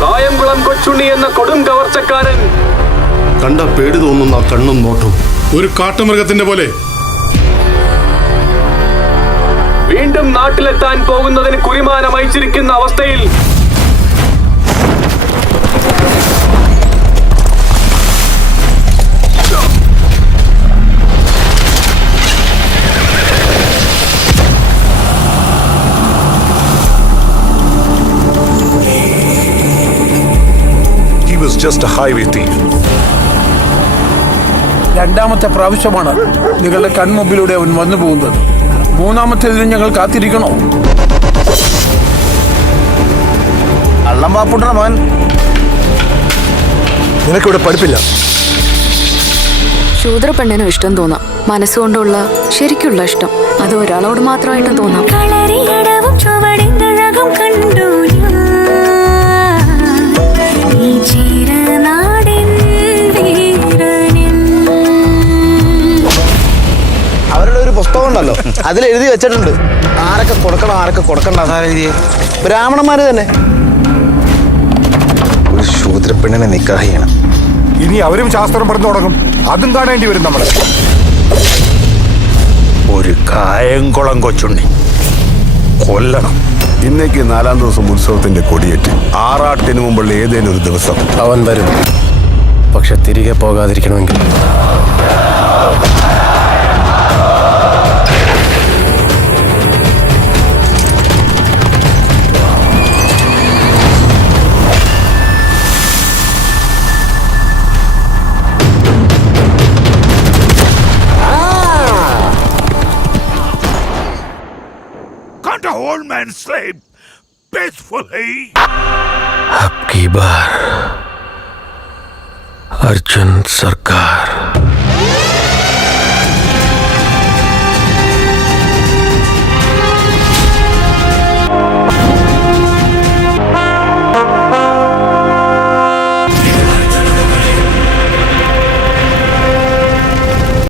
കായംകുളം കൊച്ചുണ്ണി എന്ന കൊടും കവർച്ചക്കാരൻ. കണ്ട പേടി തോന്നുന്ന കണ്ണും നോട്ടും ഒരു കാട്ടുമൃഗത്തിന്റെ പോലെ. വീണ്ടും നാട്ടിലെത്താൻ പോകുന്നതിന് കുരിമാനം അയച്ചിരിക്കുന്ന അവസ്ഥയിൽ He was just a highway thief. രണ്ടാമത്തെ പ്രാവശ്യമാണ് നിങ്ങളുടെ കൺമുമ്പിലൂടെ അവൻ വന്നു പോകുന്നത്. മൂന്നാമത്തേതിന് ഞങ്ങൾ കാത്തിരിക്കണോ? അള്ളംപാപ്പുട്ടണ മോൻ, നിനക്കിവിടെ പഠിപ്പില്ല. ശൂദ്രപ്പെണ്ണിനും ഇഷ്ടം തോന്നാം, മനസ്സുകൊണ്ടുള്ള ശരിക്കുള്ള ഇഷ്ടം. അത് ഒരാളോട് മാത്രമായിട്ട് തോന്നാം. അവരുടെ ഒരു പുസ്തകം ഉണ്ടല്ലോ, അതിൽ എഴുതി വെച്ചിട്ടുണ്ട് ആരൊക്കെ കൊടുക്കണം ആരൊക്കെ കൊടുക്കണ്ട. ബ്രാഹ്മണന്മാര് തന്നെ. ഒരു ശൂദ്രപ്പെണ്ണിനെ നിക്കാഹ് ചെയ്യണം. ഇനി അവരും ശാസ്ത്രം പറഞ്ഞു തുടങ്ങും, അതും കാണേണ്ടി വരും നമ്മള്. ഒരു കായംകുളം കൊച്ചുണ്ണി കൊല്ലണം. ഇന്നേക്ക് 4-ാം ദിവസം ഉത്സവത്തിന്റെ കൊടിയേറ്റ്. ആറാട്ടിന് മുമ്പുള്ള ഏതേലും ഒരു ദിവസം അവൻ വരും. പക്ഷെ തിരികെ പോകാതിരിക്കണമെങ്കിൽ Can't a old man sleep peacefully? अब की बार अर्जुन सरकार.